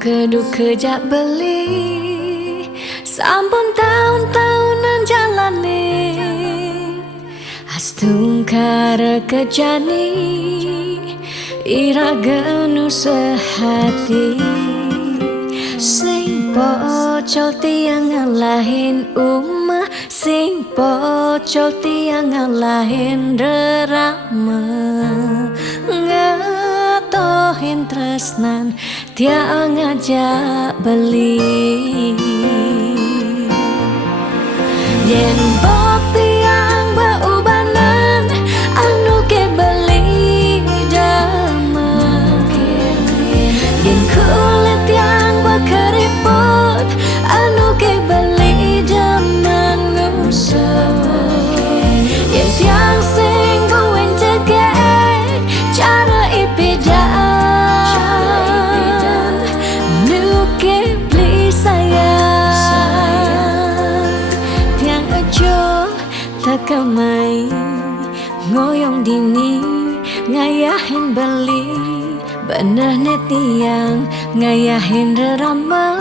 Keduk kejak beli sampun tahun-tahunan jalani astungkara kejani ira genu sehati sing pocol tiang ngalahin umah sing pocol tiang ngalahin rerama ngatohin tresnan tiang ngajak beli yen bok tiang beubanan anu ke beli dama yen kulit yang berkeriput anu ke beli dama ngusap yen tiang sing buin cegek cara ipidan nu ke beli sayang tiang aja takamai ngoyong dini ngayahin beli bener tiang ngayahin rerama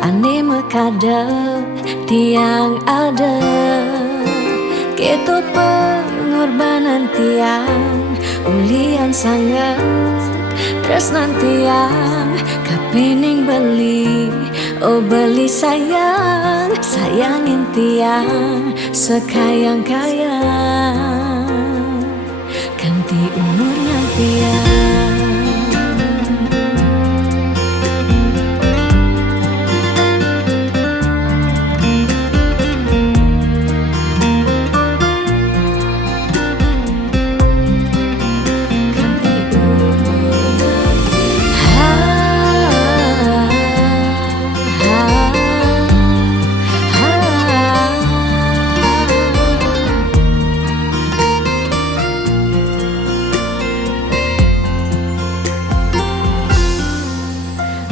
ane mekadep tiang ada ketut pengorbanan tiang ulian sangat tresnan tiang kapening beli oh beli sayang sayangin tiang sekayang-kayang ganti umurnya tiang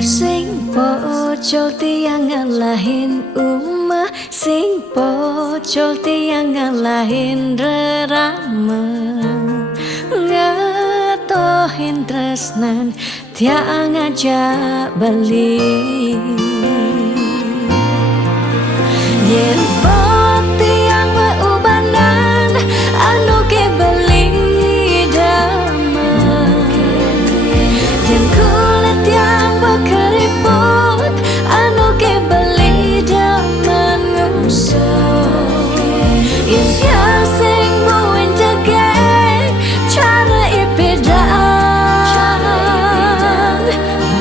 sing pocol tiang ngalahin umah sing pocol tiang ngalahin rerama ngatohin tresnan tiang ngajak beli yen bok tiang beubanan anu ke beli dama yen kulit yang berkeriput anu ke beli daman ngusap yen tiang sing buin cegek cara ipidan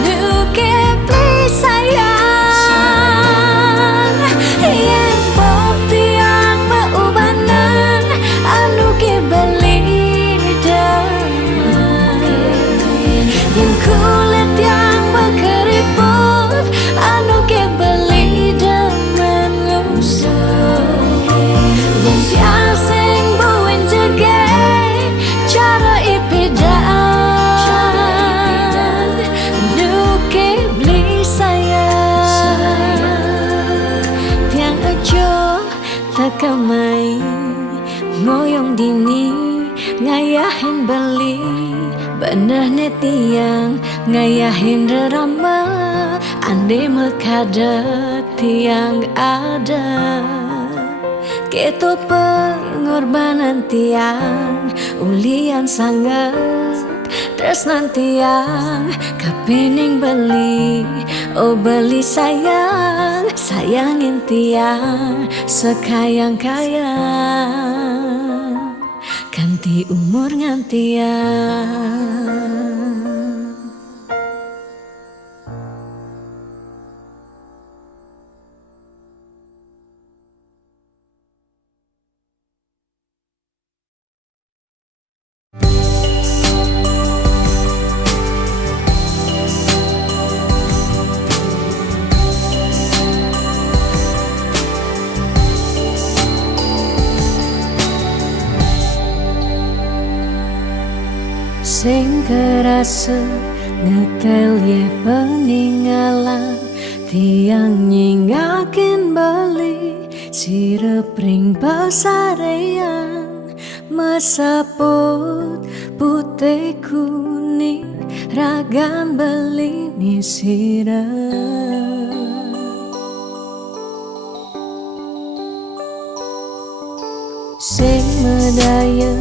nu ke beli sayang yen bok tiang beubanan anu ke beli daman yen kulit yang berkeriput anu ke beli daman ngusap yen tiang sing buin cegek cara ipidan nu ke beli sayang tiang aja takamai ngoyong dini ngayahin beli bener tiang ngayahin rerama ande mekadep tiang ada ketut pengorbanan tiang ulian sangat tresnan tiang kapening beli oh beli sayang sayangin tiang sekayang-kayang ganti umur ngantiang sing kerasa ngetel ye peninggalan tiang nyingakin bali sirepring pasarean mesaput putih kuning ragan beli ni sira sing medaya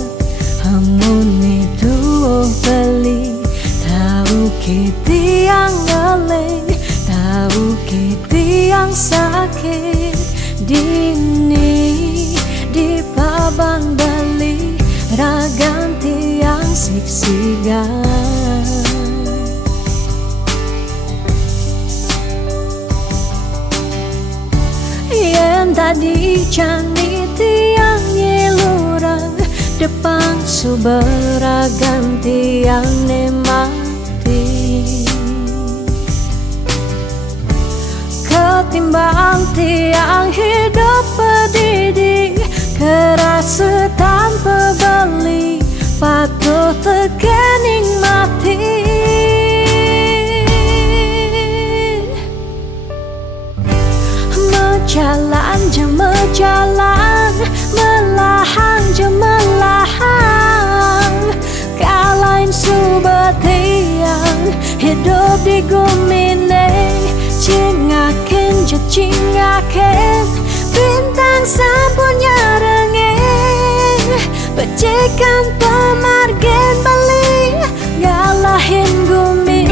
hamune tuh beli tahu ketiang galeng tahu ketiang sakit dini di paban bali ragan tiang siksigan yang tadi cani tiang nyelurang depan suberagan tiang nemati ketimbang tiang hidup pedidi kerasa tanpa beli patuh tekening mati mejalan je mejalan melahang je melahang kalain subat tiang hidup di gumine cingakin je cingakin bintang sapunya rengeng pecikan pemargen bali ngalahin gumi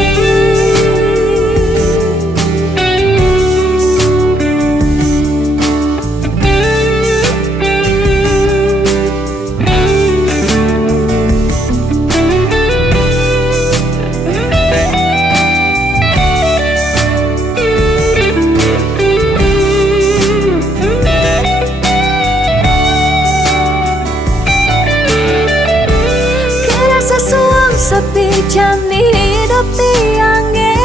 sepi jani hidup tiangnya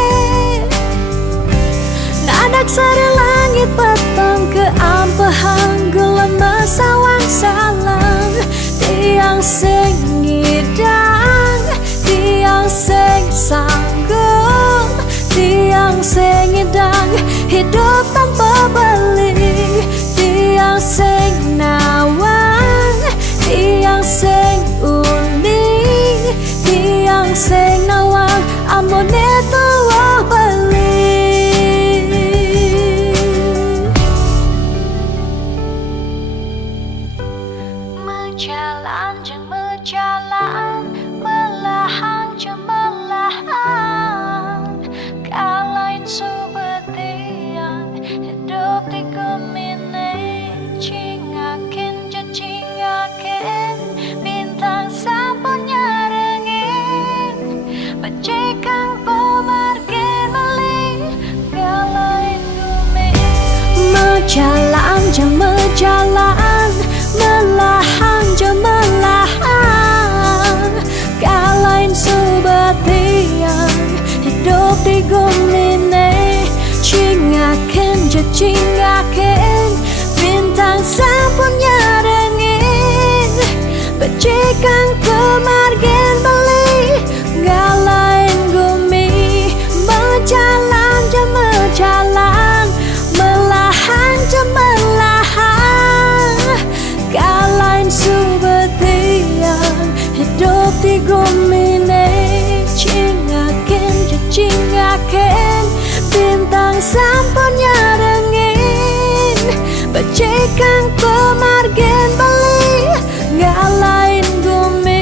nadak sari langit petang ke ampahan gula mesawang salang tiang sing ngidang tiang sing sanggup tiang sing ngidang hidup tanpa beli tiang sing nawang tiang sing uning tiang sing nawang amone tuwa beli mejalan jeng mejalan melahang jeng melahang kalain subet tiang hidup di gemine cingakin je cingakin bintang sapunya pecikan pemargen beli kalain gumi mejalan je mejalan melahang je melahang kalain subat tiang hidup di gumine cingakin je cingakin bintang sapunya rengeng pecikan pemargen beli ngalain gumi mejalan je mejalan melahang je melahang kalain subet tiang hidup di gumine cingakin je cingakin bintang sapunya rengeng pecikan pemargen beli ngalain gumi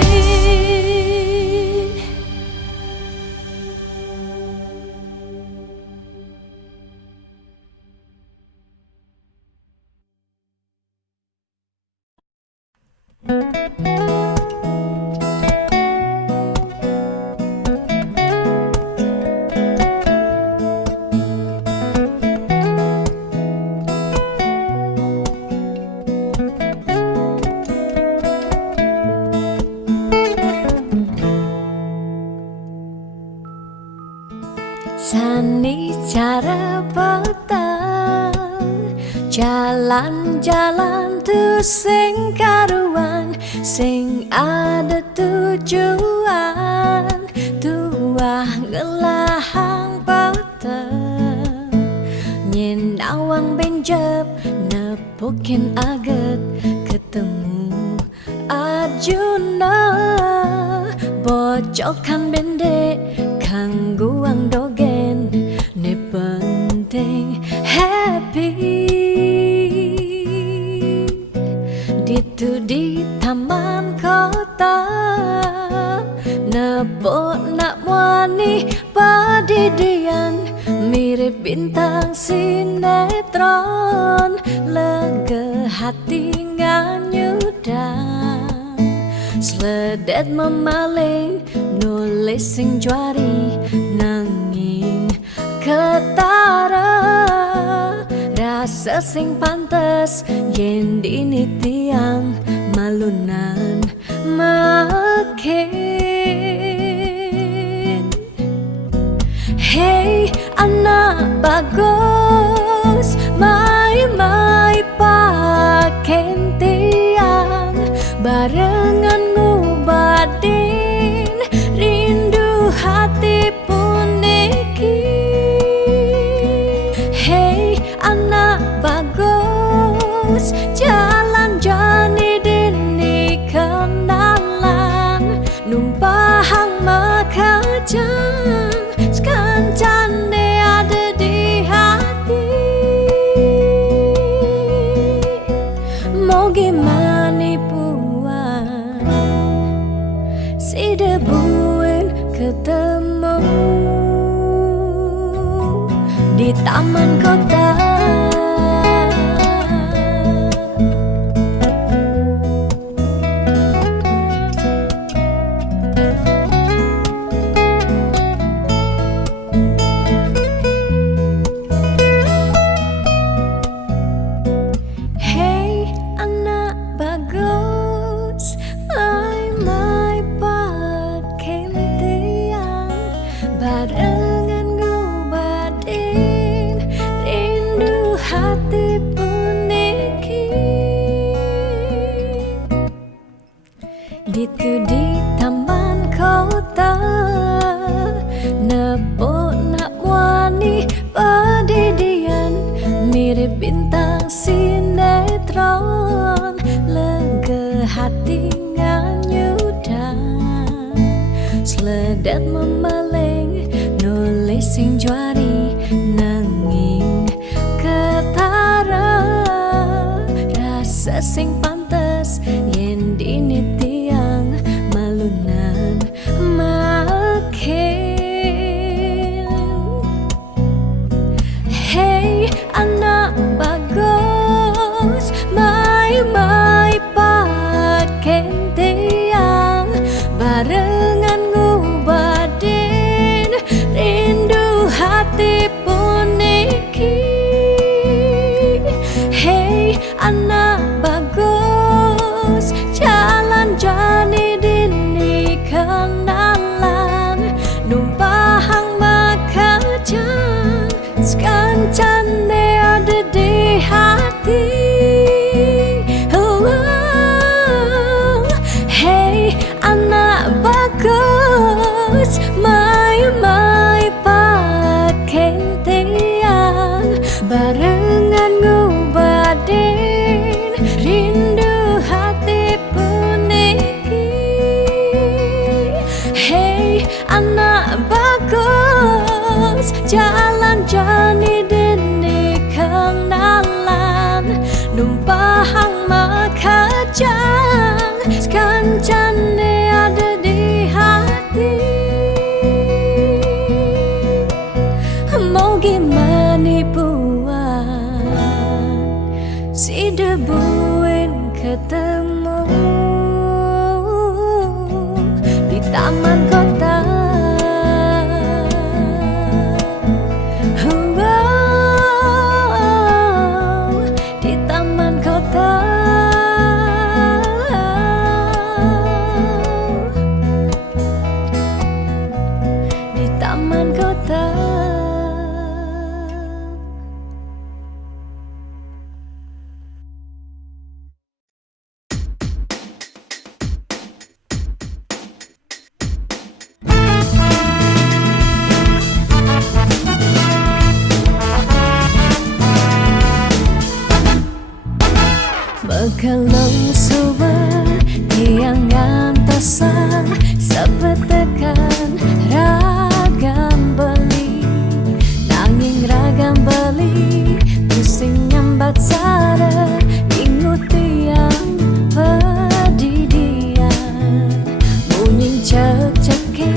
sani cara petang jalan-jalan tu sing karuan sing ada tujuan tuah ngelahang petang nyen awang benjep nepukin aget ketemu Arjuna bocokan bendek Nepok nak wani padidian, mirip bintang sinetron. Lega hati nganyudan, sledet memaling nulis sing juari nanging ketara. Rasa sing pantes yen dini tiang malunan makin. Hey anak bagus, mai paken tiang barengan ngubadin rindu hati puniki. Hey anak bagus, jalan jani dini kenalan, numpahang makajang sekancane ada di hati. Mau gimana puan si debuin ketemu di taman kota. Hey anak bagus, mai paken tiang barengan ngobadin rindu hati puniki. Ditu di taman kota, nepok nak wani padidian, mirip bintang sinetron. Lega hati nganyudan, sledet memaling nulis sing juari nanging ketara. Rasa sing pantes yen dini tiang malunan makin. Hey anak bagus, mai paken tiang barengan ngubadin rindu hati puniki. Hey anak bagus, jalan jani dini kenalan, numpahang makajang sekancane ada di hati. Hey anak bagus, mai paken tiang barengan ngubadin rindu hati puniki. Hey anak bagus, jalan jani dini kenalan, numpahang makajang sekancane ada di hati. Mau gimana puan si debuin ketemu di taman kota. Di taman kota. Di taman kota. Kalau sobat tiang antasan sepetekan ragam beli, nanging ragam beli pusing nyambat sara ingut tiang pedidian. Munying cek-ceke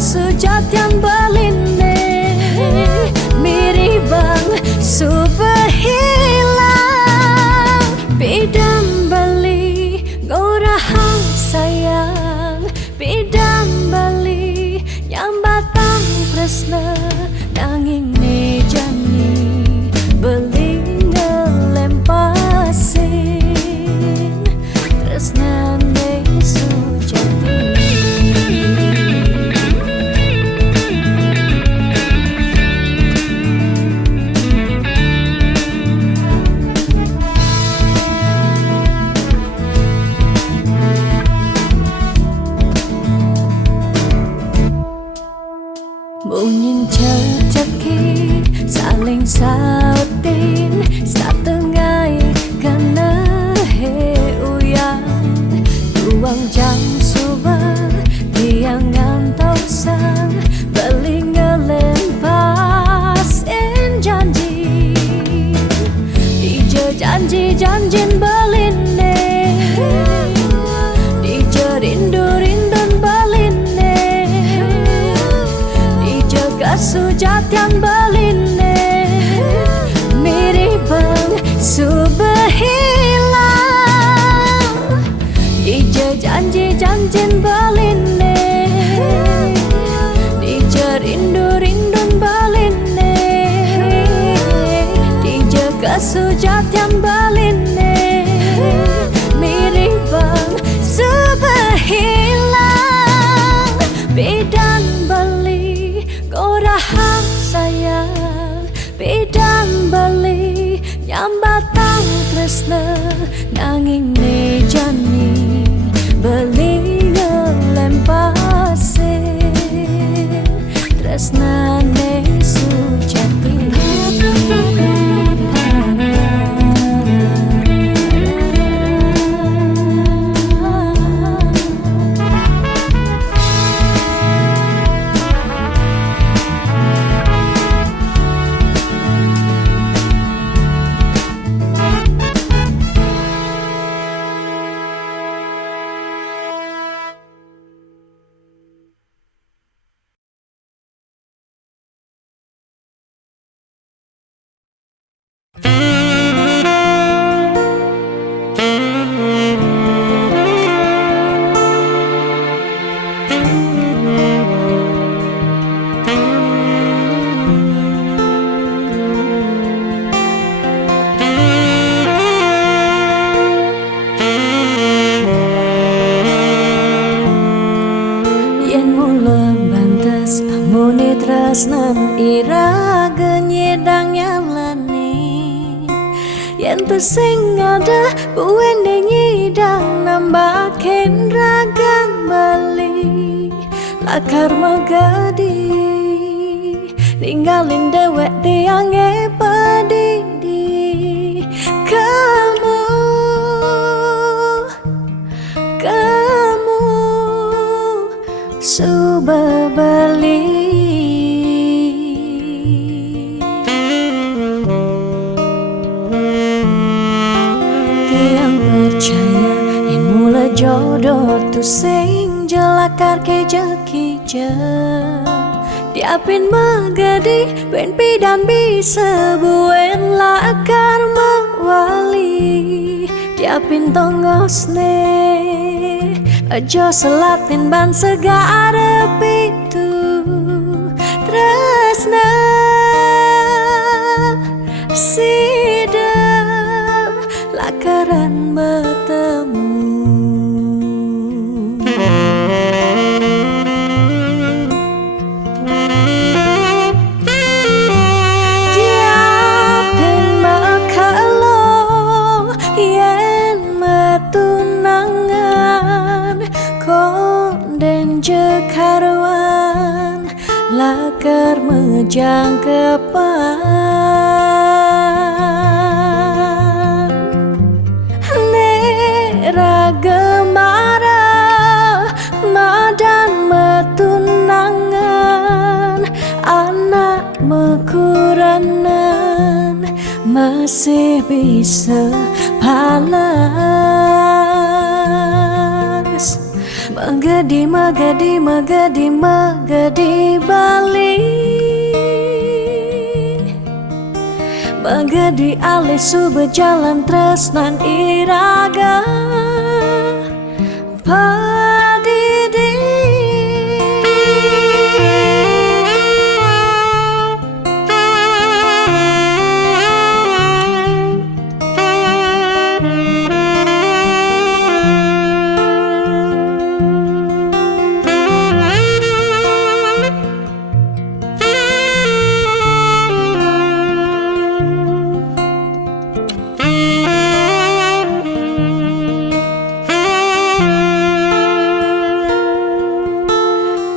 sujat yang beline miribang subhilang bidam bali ngorahang sayang bidam bali nyambatang tresna nanging nejani beli ngelempasin tresna ne sujati. Bunyin ceceki saling sautin satengai kana he uyang tuang jam suba tiang ngantau sang beling ngelempas janji dije janji janjin beline dije rindu rindun beline sujat yang beline miribang subhilang dije janji janjin beline dije rindu rindun beline dije sujat yang beline miribang subhilang bidan beli ngorahang sayang bidang bali nyambatang tresna nanging nejani beli ngelempasin tresna ne sujati. Tresnan iraga nyedang nyalani yen pesing ada buende nyidang nambakin ragan bali lakar magadi ninggalin dewek tiang padidi kamu suba bali percaya yang mula jodoh tu sing jelakar kejeki je diapin magadi ben pidan bisa buen lakar mawali diapin tongosne aja selatin ban segara pitu tresna sidam lakaran bertemu diapin makalo yen matunangan konden jekarwan lakar mejang kepan ragemara madan metunangan anak mekuranan masih bisa palas Magadi, magadi, magadi, magadi Bali. Magadi alih su berjalan tresnan iraga padidi.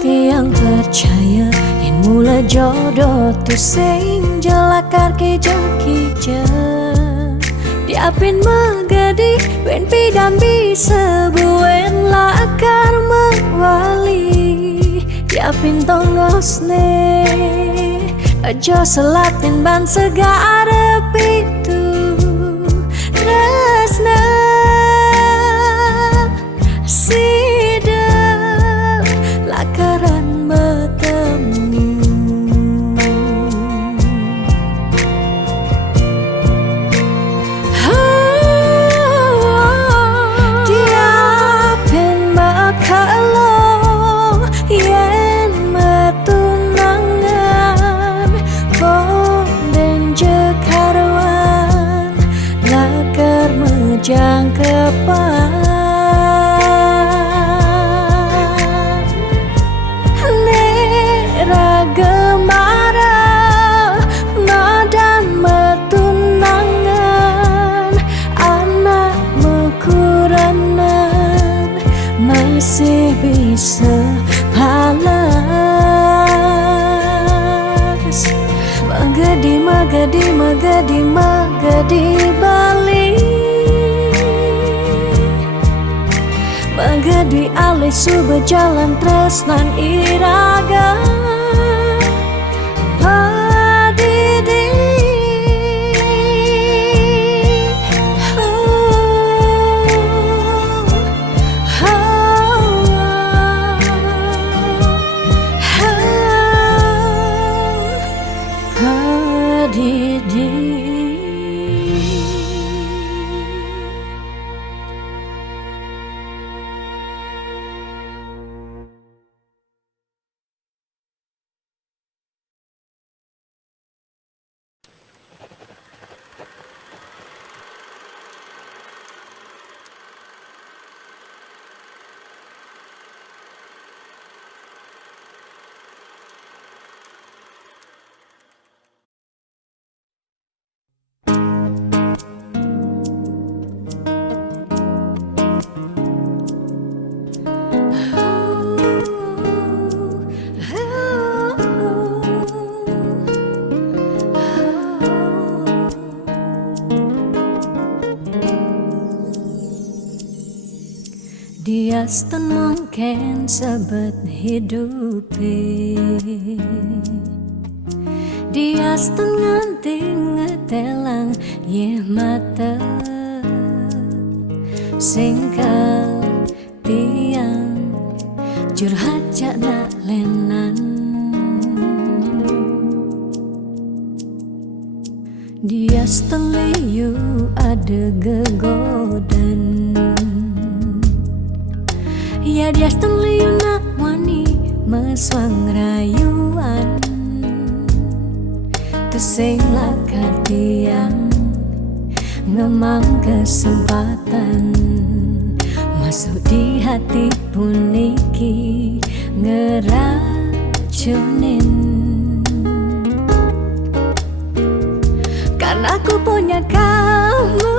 Tiang percaya yen mula jodoh tu sing jelakar kijang-kijang. Diapin magadi wen pidam bisa buen lakar mewali. Diapin tongosne aja selatin ban segara pitu resna lakaran bertemu. Diapin bakalo yen metunangan bonden jekarwan lakar mejang kepan. Gemara nadan metunangan anak mekuranan masih bisa palas. Magadi, magadi, magadi, magadi Bali. Magadi alih su berjalan tresnan iraga padidi. Padidi. Dia stun mungkin sebet hidupi. Dia stun nganti ngetelang ye mata singkal tiang curhat jana lenan. Dia stun liu ada gegodan. Ya dia steliu nak wani meswang rayuan. Tesing lakar tiang ngemang kesempatan masuk di hati puniki ngeracunin. Karena aku punya kamu,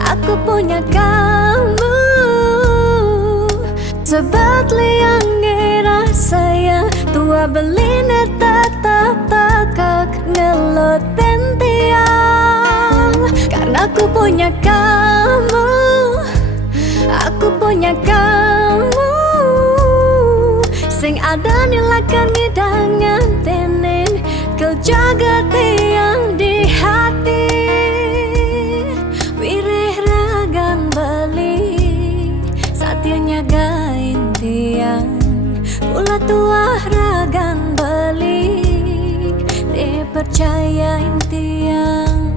aku punya kamu. Sebab liang ngerasa yang tua beline tetap takak ngeloten tiang. Karena aku punya kamu, aku punya kamu. Sing ada nilakan ngidangan tenen kau jaga tiang di hati. Wireh ragan bali saatnya gaya Mula tua ragan beli dipercayain tiang,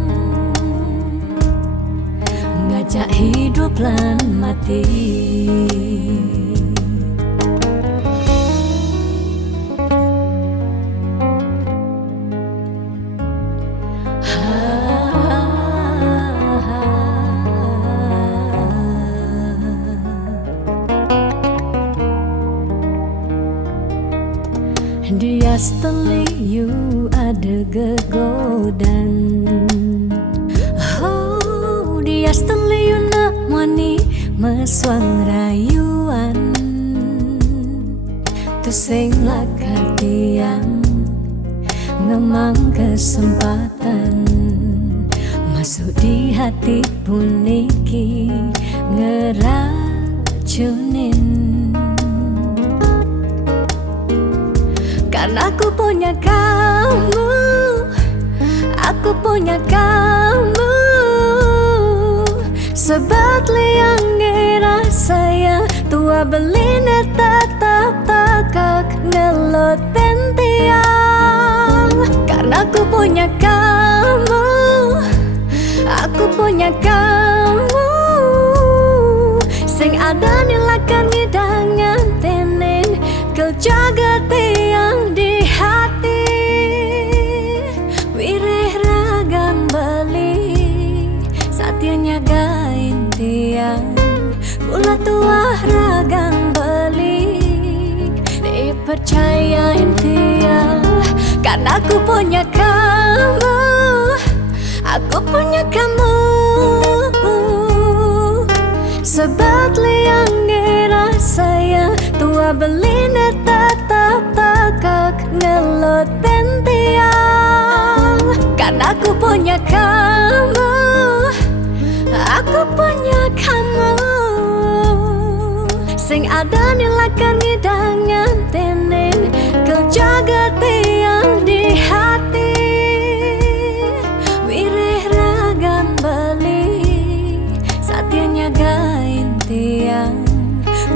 ngajak hidup lan mati. Dia you ada gegodan. Oh, dia you nak mani meswang rayuan. Tu sing lakar tiang ngemang kesempatan masuk di hati puniki ngeracunin. Karena aku punya kamu, aku punya kamu. Sebab liang ngira saya tua beline tetap takak ngelot tiang. Karena aku punya kamu, aku punya kamu. Sing ada nilakan ngidangan tenen kau jaga tiang di hati. Wireh ragan beli saatnya nyagain tiang. Mula tua ragan beli dipercayain tiang. Karena aku punya kamu, aku punya kamu. Sebab liang ngira saya tua beline tetap takak ngelot tiang. Karena aku punya kamu, aku punya kamu. Sing ada nilakan ngidangan tenen kau jaga tiang di hati. Wireh ragan beli saatnya nyagain tiang.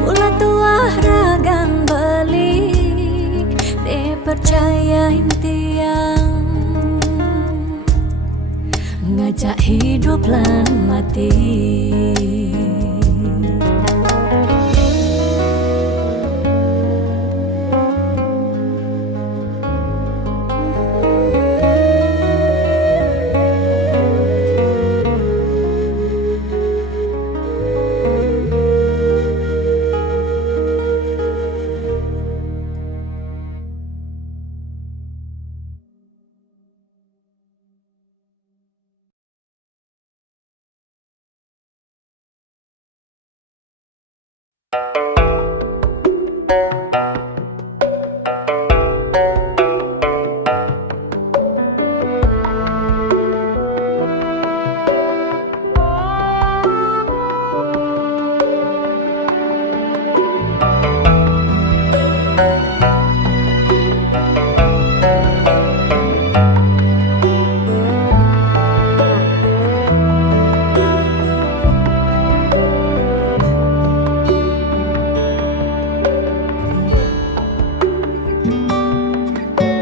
Mula tua ragan beli dipercayain tiang, ngajak hidup lan mati.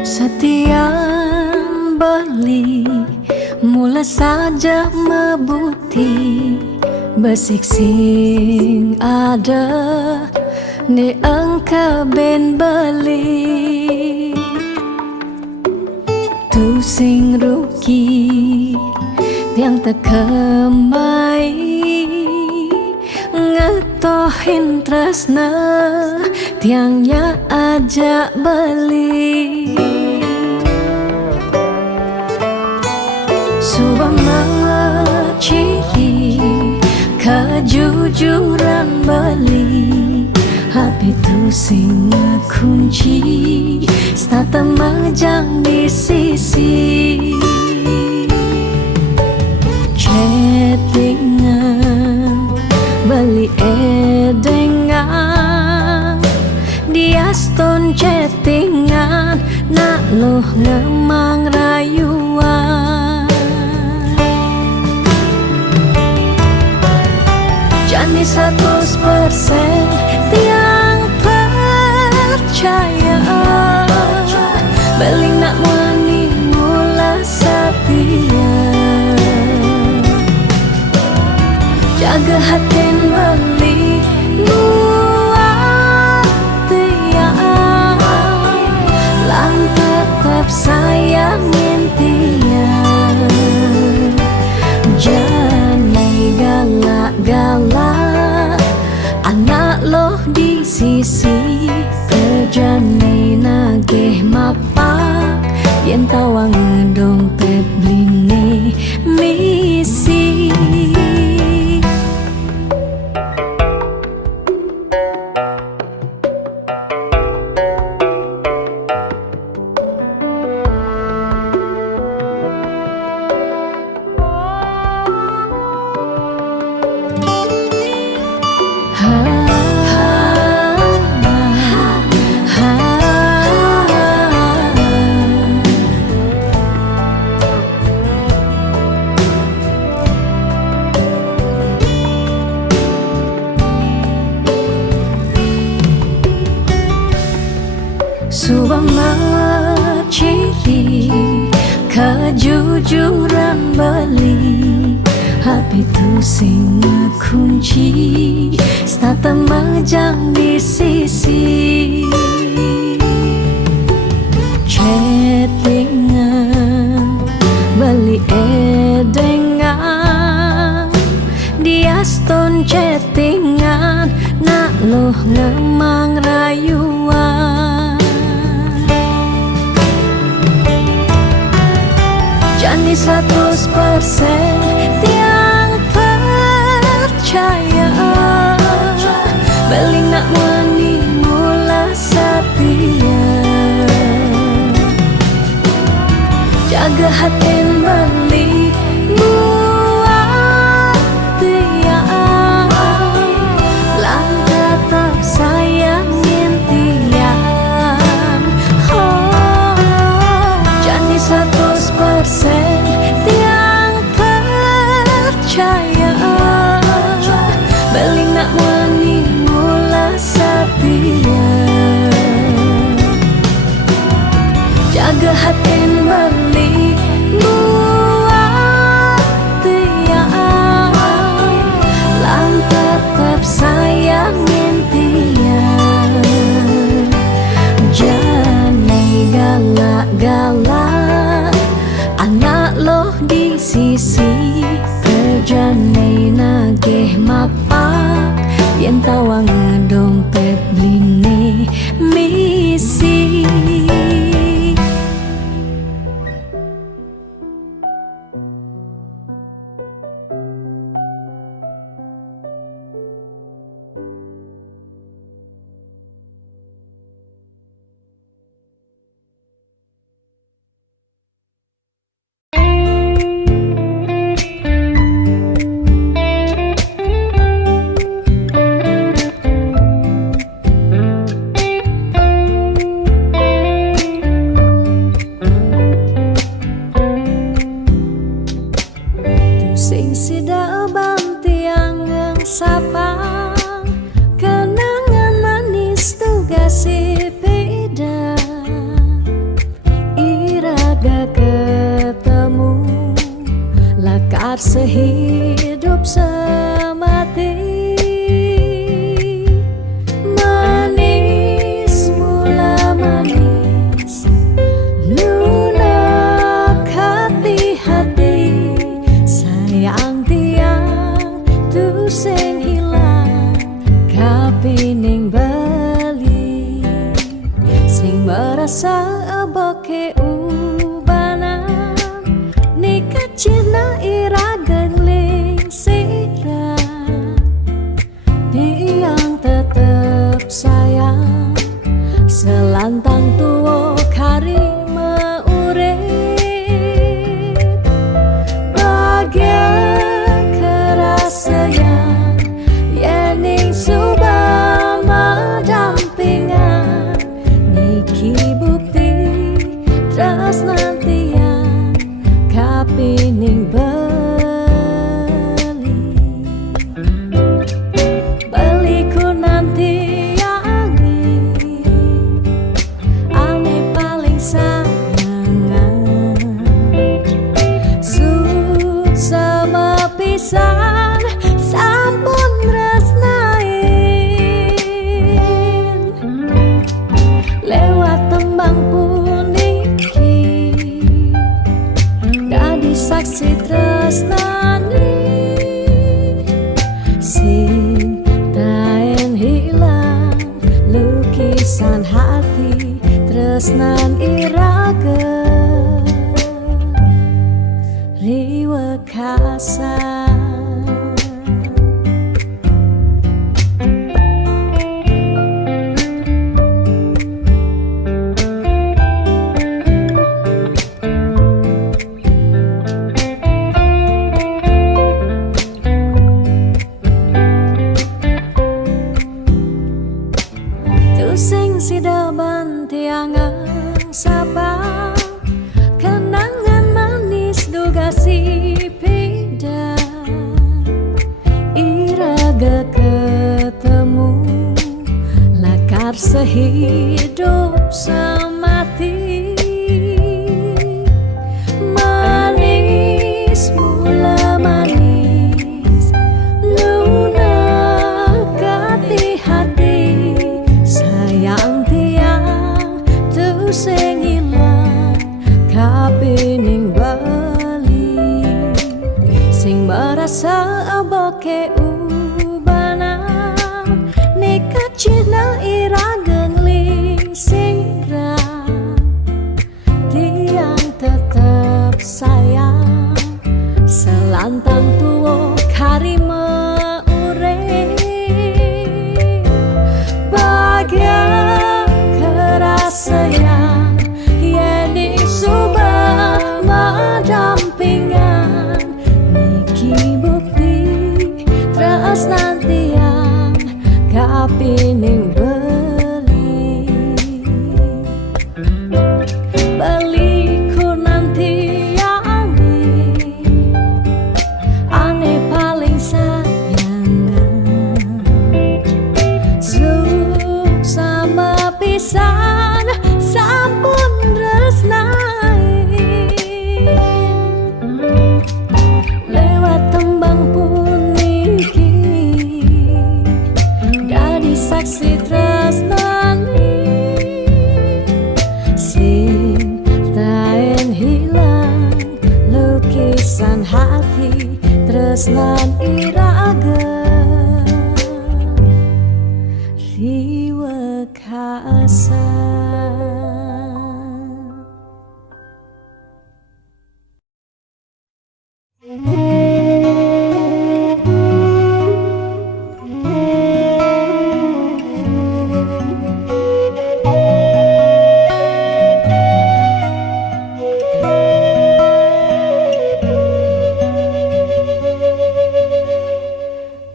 Setiap beli mula saja mebuti besik sing ada ni engkau ben beli. Tu sing rugi yang terkemai ngetohin tresna tiangnya ajak beli. Subang ciri kejujuran beli, hati tu sing kunci stata majang di sisi. Chattingan beli edengan dia stone chattingan nak loh ngemang rayuan. Jani 100% tiang percaya percaya beli nak wani mula setia jaga hatin beli buat dia lang tetap sayangin dia jangan galak-galak anak loh di sisi terjani nagih mapak yen tawang dompet bline misi Subama ciri kejujuran beli HP tu sing kunci stata majang di sisi chattingan beli edengan dia stone chattingan nak loh ngemang rayuan Jani 100% tiang percaya beli nak wani mula setia jaga hatin beli buat dia lang tetap sayangin tiang Jani 100% tiang percaya beli nak wani mula setia jaga hatin beli buat dia lang tetap sayangin dia jangan galak-galak anak loh di sisi terjani nagih mapak yen tawang dompet bline misi sing sida bantiang sapang kenangan manis tugas beda iraga ketemu lakar sehidup semati manis mula manis lunak hati-hati sayang tiang tu sing hilang kapining bali sing merasa aboke ubanan nikah cina ira gengling sirah tiang tetep sayang selantang tuwo kari meurip sayang yening subama dampingan niki bukti tresnantian kapining beli ku nanti yangi lewat tembang puniki dadi saksi tresnani sing taen hilang lukisan hati tresnan irage riwa kasa. Sing sidaban tiangang sapa kenangan manis duga si pida iraga ketemu lakar sehidup semati manis mula manis lunak hati hati sayang tiang tu sing ilang kapining bali sing merasa aboke ubanan nekat cina irageng ling singra tiang tetap sayang selantang tuo karima ureng sayang yeni subah madampingan niki bukti tresnan tiang kapining beli beliku nanti yani ane paling sayangan sama pisan sampun resnai lewat tembang puniki dadi saksi tresnani sing taen hilang lukisan hati tresnan irage riwa kasa.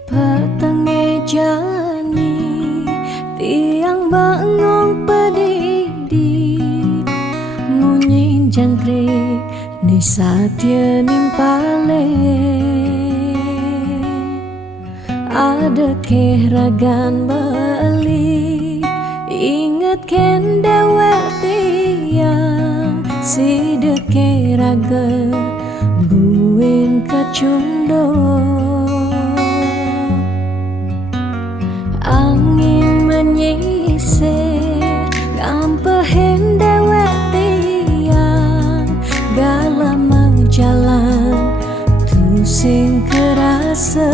Petenge jani tiang bangong pedidi munyin jangkrik ni satya nimpale ada kehragan bali inget ken dewek tiang si deke raga buin kacundo angin menyisir ngampehen dewek tiang galamang jalan tu sing kerasa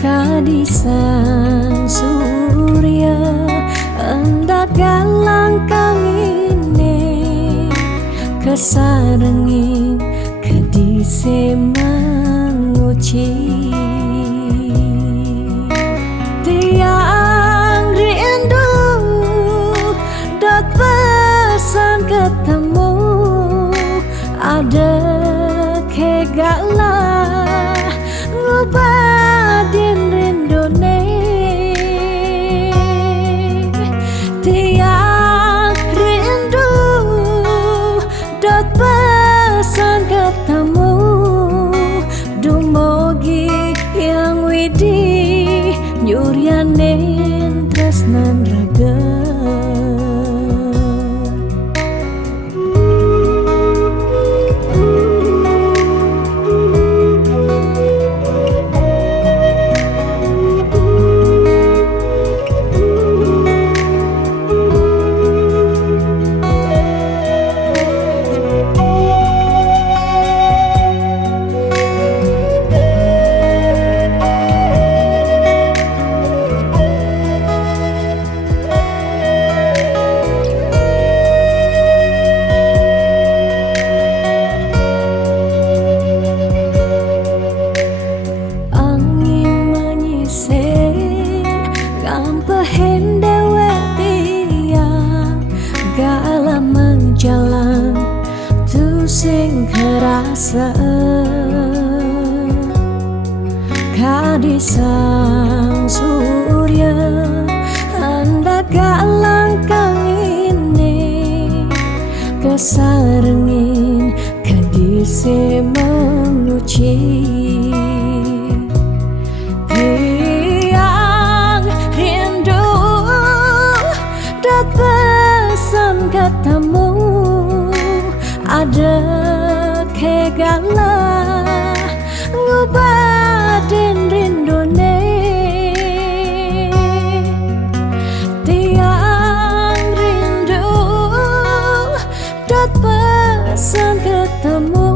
kadisan surya endak galang kangine kesarengin kedise menguci tiang rindu dot pesan ketemu ada kegala ngobadin rindone tiang rindu dot pesan ketemu dumogi yang widi nyuryanen tresnan raga sing kerasa kadi sang surya anda langkang ini kesarengin kadise menguci tiang rindu dat pesan katamu ada kegala ngubatin rindone tiang rindu dat pesan ketemu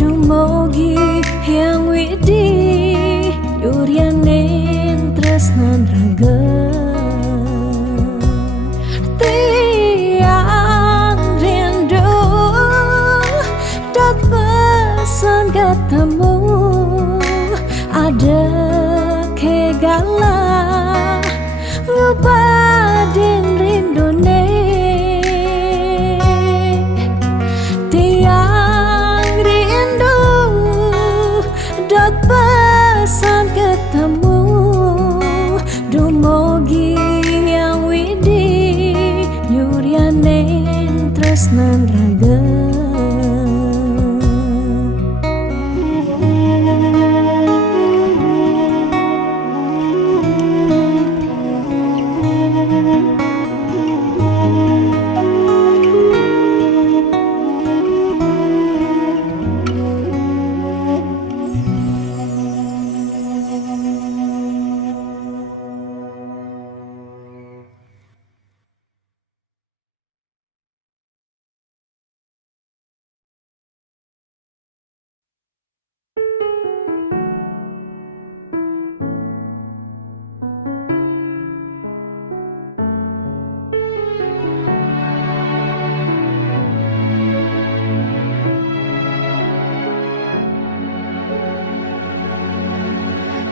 dumogi yang widi yurianin tresnan raga ketemu ada kegala ngebadin rindone tiang rindu dot pesan ketemu dumogi yang widi yurianen tresnan raga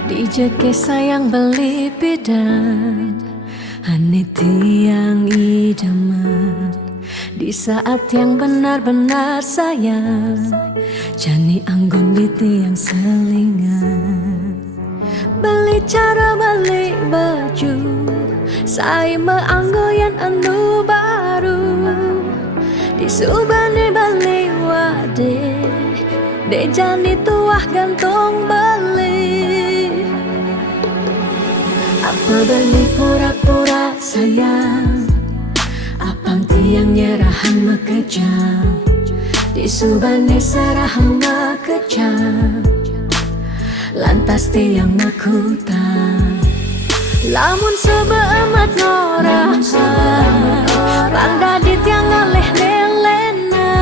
Dijeke sayang beli bidan Haniti yang idaman di saat yang benar-benar sayang Jani anggon di tiang selingan beli cara beli baju saya meanggoyan anu baru disubani beli wade de jani tuah gantong beli apa beli pura-pura sayang apang tiang nyerahan makejam disubani serahan makejam lantas tiang makutan lamun sebeemat norahan randa di tiang ngaleh nelena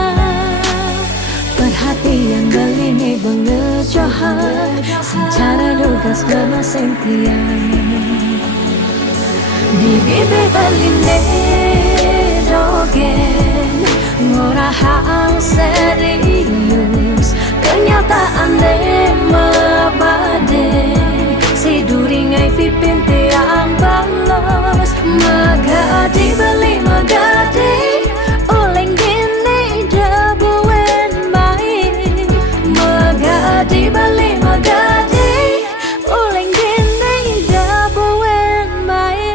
perhatian belini bengejohan secara dugas bemaseng tiang di bibir beline dogen ngorahang serius kenyataan de mabade si duringai pipin tiang balos magadi beli magadi oleng gini dabuen mai magadi beli magadi oleng gini dabuen mai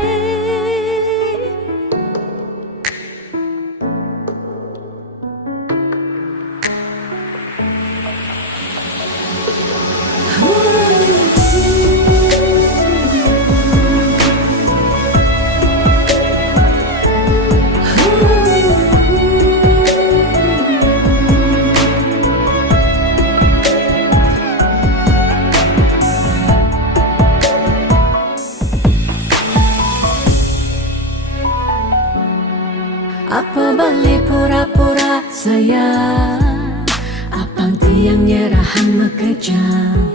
apa beli pura-pura sayang apang tiang nyerahan makejam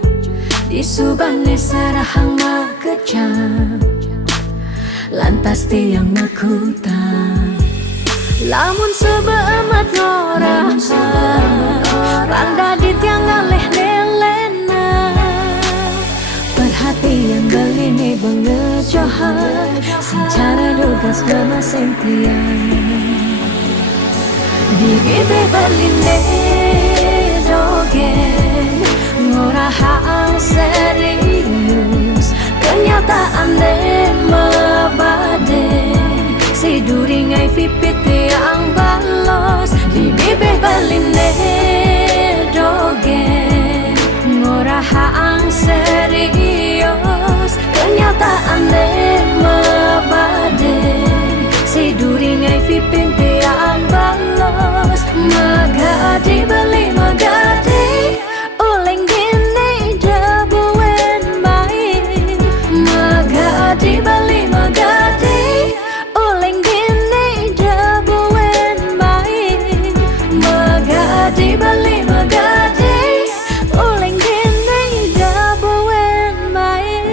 disubani serahan makejam lantas tiang makutan lamun sebeemat norahan randa di tiang ngaleh nelena perhatian belini bengejohan secara dugas bemaseng tiang di bibir berline dogen ngorahang serius kenyataan mabade si duringai pipit yang balos di bibir berline dogen ngorahang serius kenyataan mabade si duringai pipin tiang balos magadi beli magadi oleng gini dabuen main magadi beli magadi oleng gini dabuen main magadi beli magadi oleng gini dabuen main.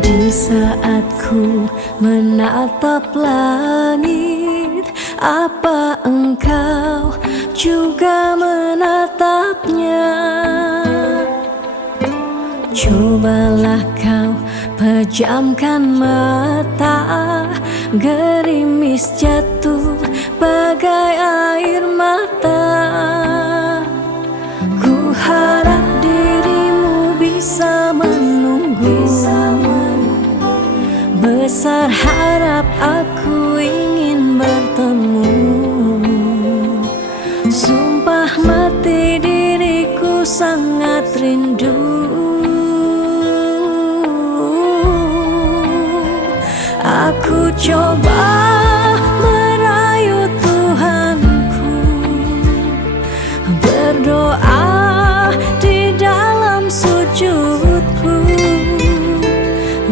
Di saat ku menatap langit, apa engkau juga menatapnya? Cobalah kau pejamkan mata, gerimis jatuh bagai air mata. Ku harap dirimu bisa menunggu. Besar harap aku ingin bertemu. Sumpah mati diriku sangat rindu. Aku coba merayu Tuhanku, berdoa di dalam sujudku.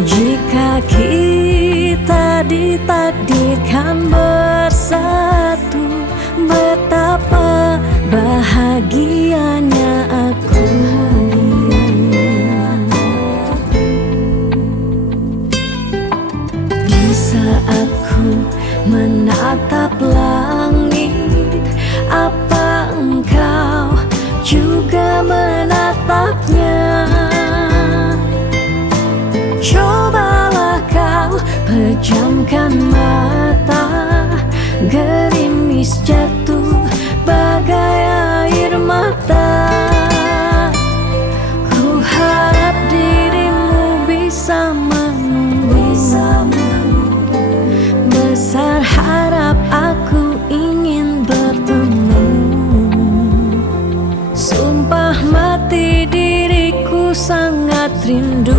Jika kita ditakdirkan bersatu, betapa bahagianya aku. Di saat ku menatap langit, apa engkau juga menatapnya? Cobalah kau pejamkan mata, gerimis jatuh bagai air mata. Ku harap dirimu bisa menunggu. Besar harap aku ingin bertemu. Sumpah mati diriku sangat rindu.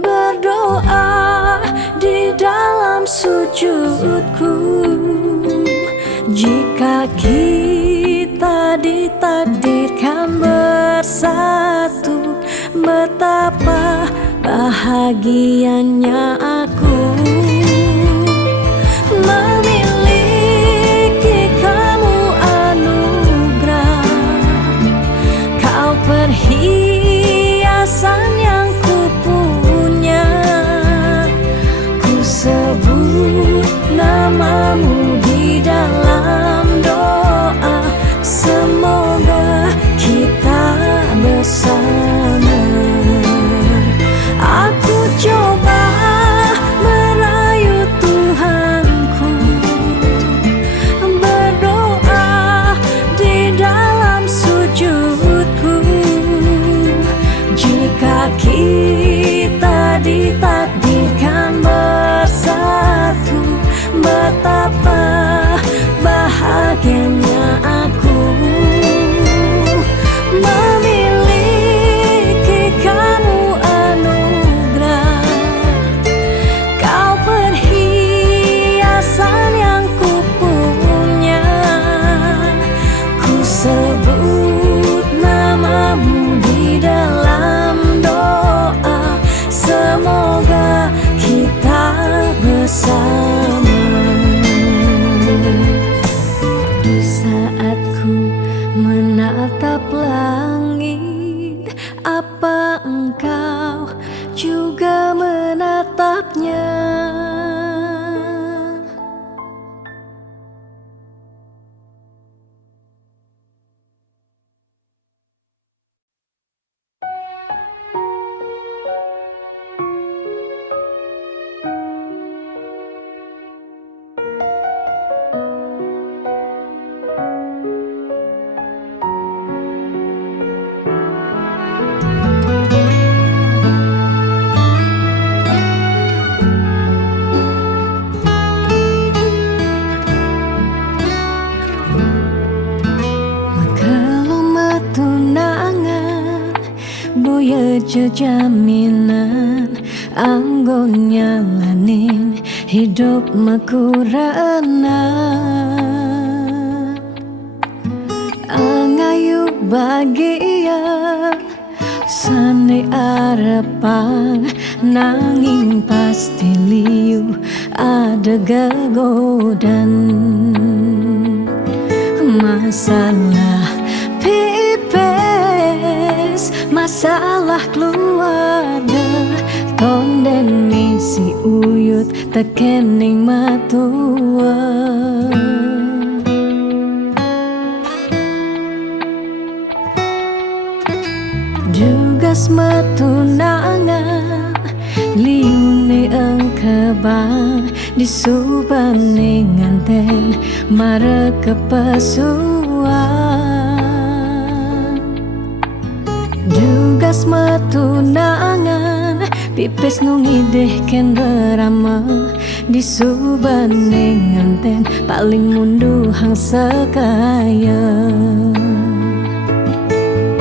Berdoa di dalam sujudku. Jika kita ditakdirkan bersatu, betapa bahagianya aku. Memiliki kamu anugerah, kau perhiasan yang kupunya. Ku sebut namamu di dalam doa, semoga kita bersama. Aku coba jaminan anggo nyalanin hidup makurana angayu bahagia sane arepang nanging pasti liu ada gegodan masalah pipes masalah keluarga tonden misi uyut tekening matua Jugas matunangan liune engkebang disubane nganten mare kepasuan Jugas matunangan pipes nungideh ken berama disubane nganten paling munduhang sekaya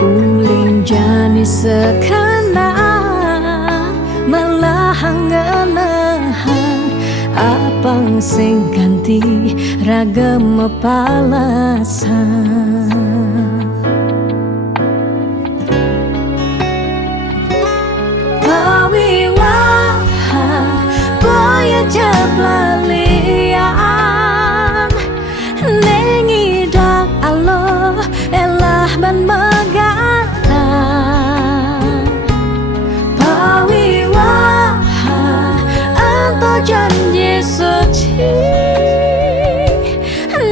uling jani sekana melahang nganahan apang sing ganti ragam palasan pawiwaha boya jablalian nengidak Allah elah ban magata pawiwaha anto janji suci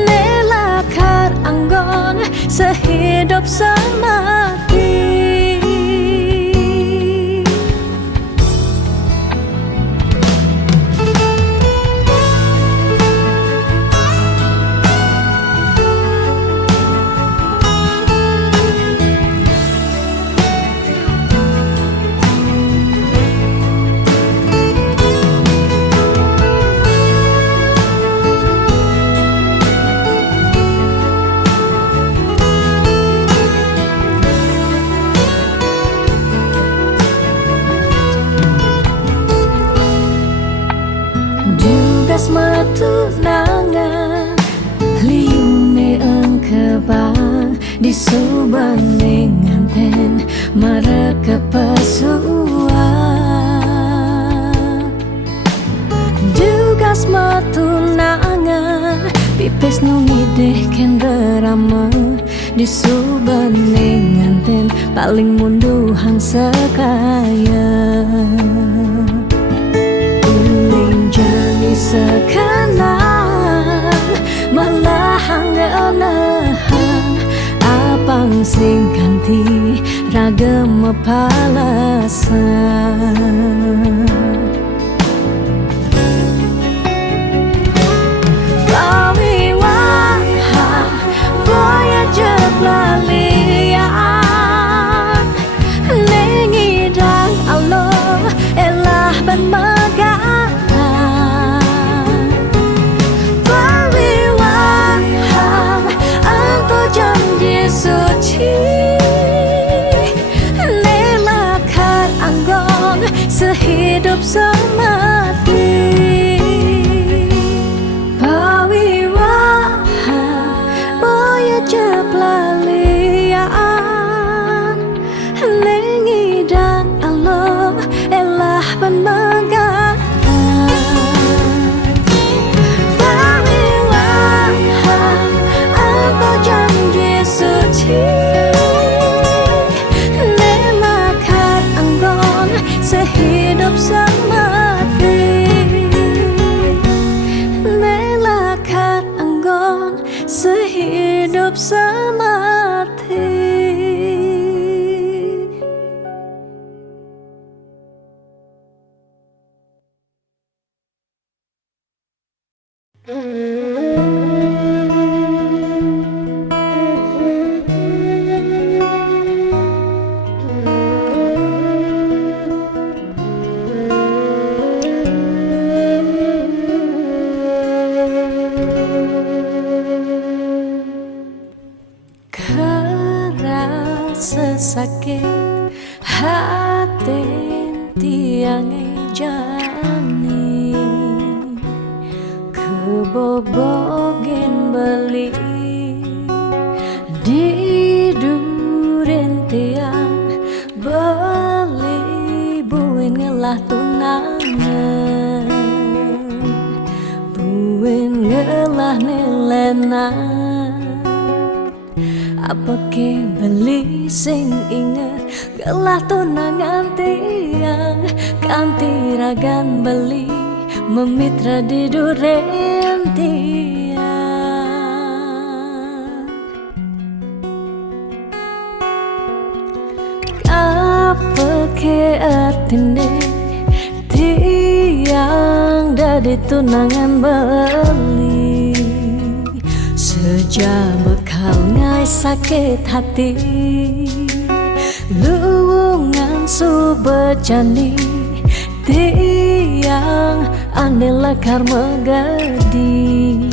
nelakar anggon sehidup semati matunangan liune engkebang disubane nganten mare kepasuan Jugas matunangan pipes nungideh ken berama disubane nganten paling munduhang sekaya jani sekanan melahang nganahan apang sing ganti ragam palasan pawiwaha boya jeblalian nengidang Allah elah ban suci nelakar anggon sehidup semati pawiwaha boya jeblalian nengidang Allah elah ban nelakar anggon sehidup semati nelakar anggon sehidup semati sakit hati bejani kebobogen beli di duren tiang beli buin ngelah tunangan buin ngelah nelena apa ke beli sing inget gelah tunangan tiang kanti ragan beli memitra di duren tiang apa ke artine tiang dari tunangan beli sejak bekal ngai sakit hati luwungan subejani tiang ane lekar megadi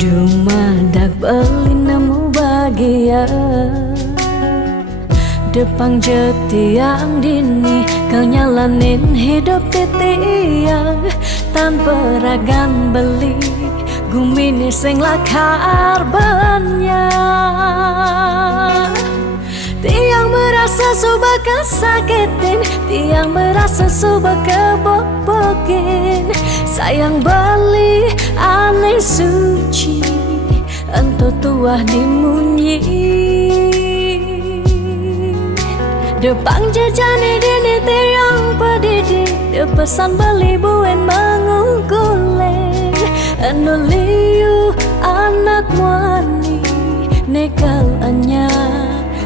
dumadak beli nemu bahagia Depang jetiang dini kau nyalanin hidup tiang tanpa ragan beli gumini sing lakar banyak tiang merasa suba kesakitin tiang merasa suba kebobokin sayang beli aneh suci ento tuah dimunyi Depang jajane dini tiang pedidi Depesan beli buen mengungkuleng Anu liu anak wani Nekal anya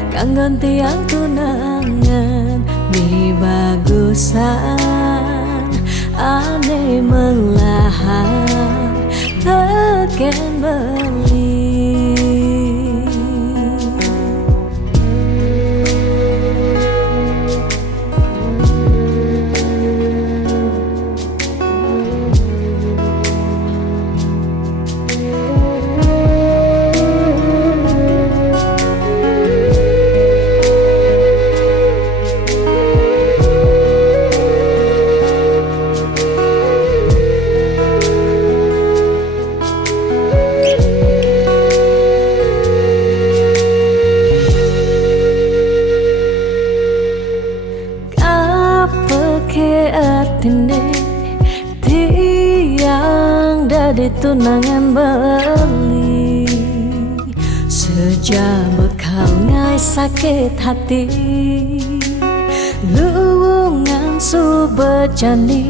Kanggon tiang tunangan Mi bagusan Ane melahan Teken beli tiang dari tunangan beli sejak bekal ngai sakit hati luwungan subejani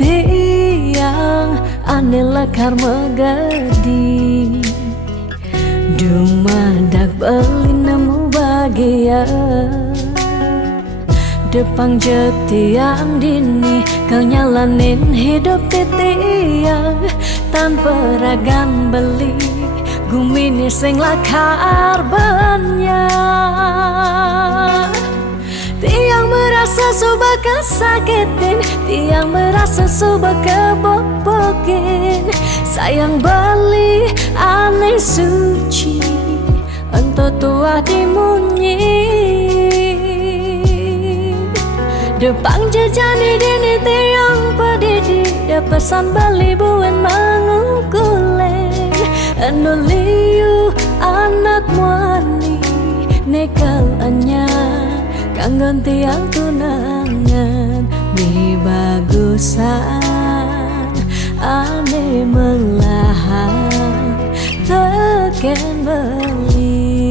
tiang ane lekar megadi dumadak beli nemu bahagia Depang jetiang dini kau nyalanin hidup tiang tanpa ragan beli gumini sing lakar banyak tiang merasa suba kesakitin tiang merasa suba kebobokin sayang beli aneh suci ento tuah dimunyi Depang jajani dini tiang pedidi Depesan beli buen mengungkuleng Anu liu anak wani Nekal anya Kanggon tiang tunangan Mi bagusan Ane melahan Teken beli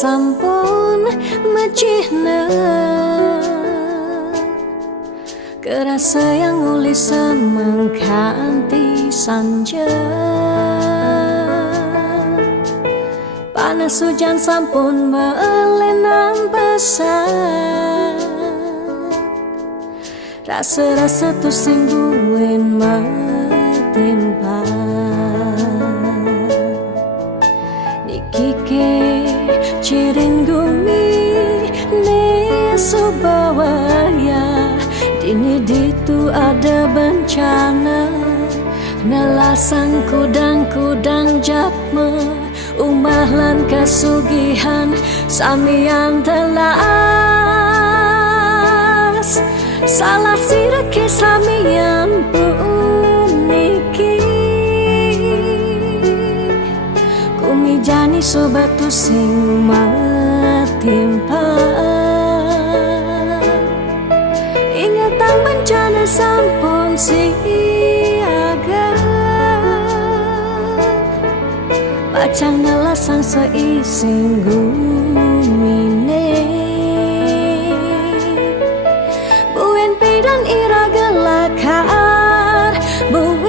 sampun mecihna kerasa yang uli semangka anti sanja. Panas hujan sampun melenang pesan, rasa-rasa tu sing buin metimpa. Niki ke ciring gumi ne subawaya, dini ditu ada bencana, nelasang kudang-kudang japme, umah lan kasugihan samian telas. Salah sirake samian puniki, kumijani sobatu sing matimpa. Ingatan bencana sampun siaga, pacang nelasang seising gumine. Buen pidan ira gelakar buen,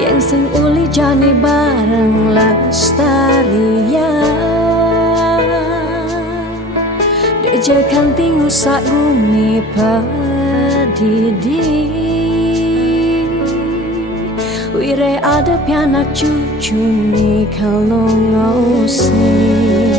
yang sing uli jani bareng lestarian. Dejekan tingu sak gumi padidi, wire ada pianak cucu nih kalau ngosing.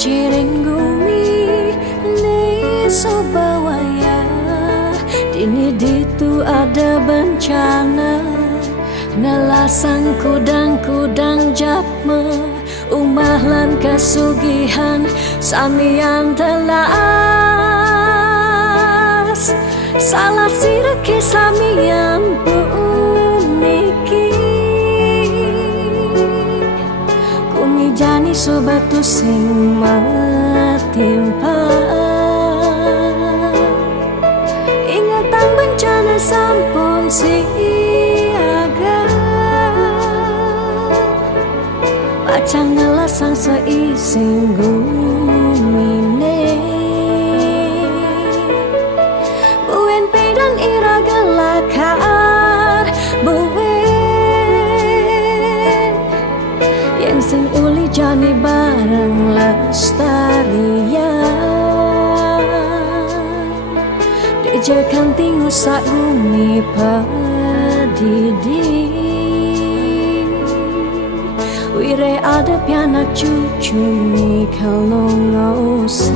Ciring gumi ni sobawaya, dini ditu ada bencana, nelasang kudang-kudang japme, umah lan kasugihan samian telas. Salah sirake samian puniki, kumijani sobatu sing matimpa. Ingatan bencana sampun siaga, pacang nelasang seising gumine. Buen pidan ira gelakar buen, yang sing uli jani bareng lestarian. Dejekan tingu sak gumi padidi, wire ada pianak cucu nih kalau ngosing.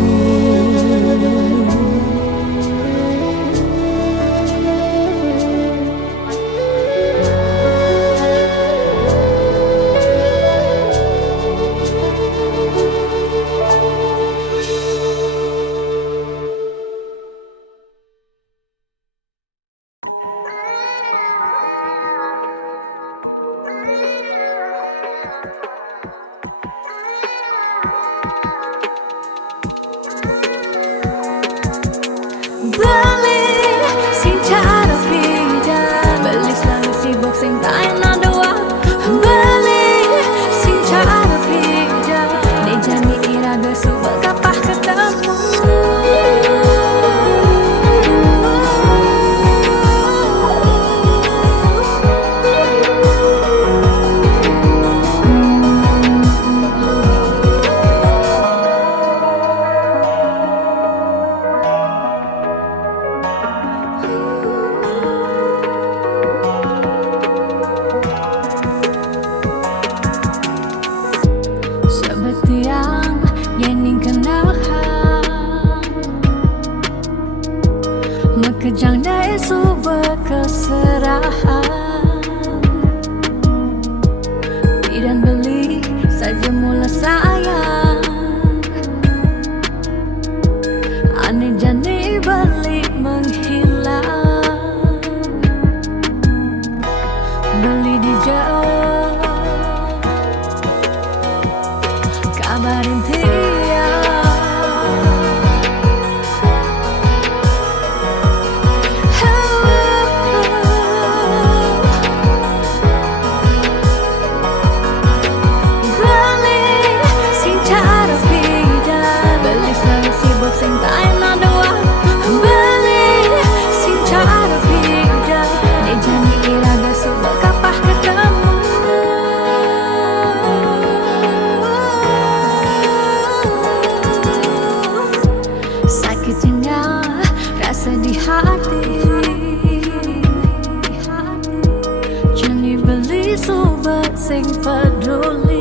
Makejang dari sebuah keserahan, beli dan beli saja mula sayang. Aneh jani beli menghilang, beli dijauh kabarin tiang. Sakitnya rasa di hati, jani beli sobat sing peduli.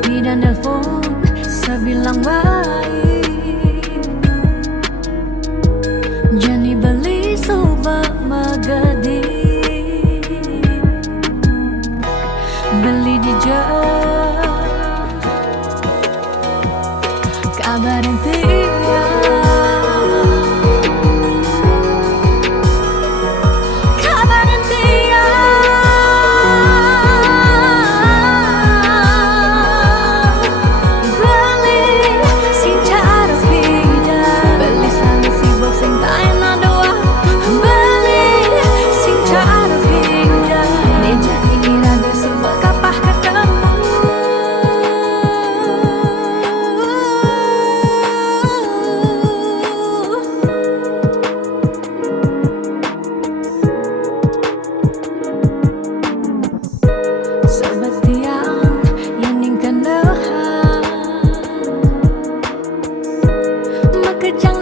Bidan nelfon sebilang baik, jani beli sobat magadi, beli di jauh kabarin tiang. Kabarin tiang. Beli sing cara beda, beli selalu sibuk sing tak enak doa. Beli sing cara beda, nih jadi iraga sebab kapah ketemu. Makejang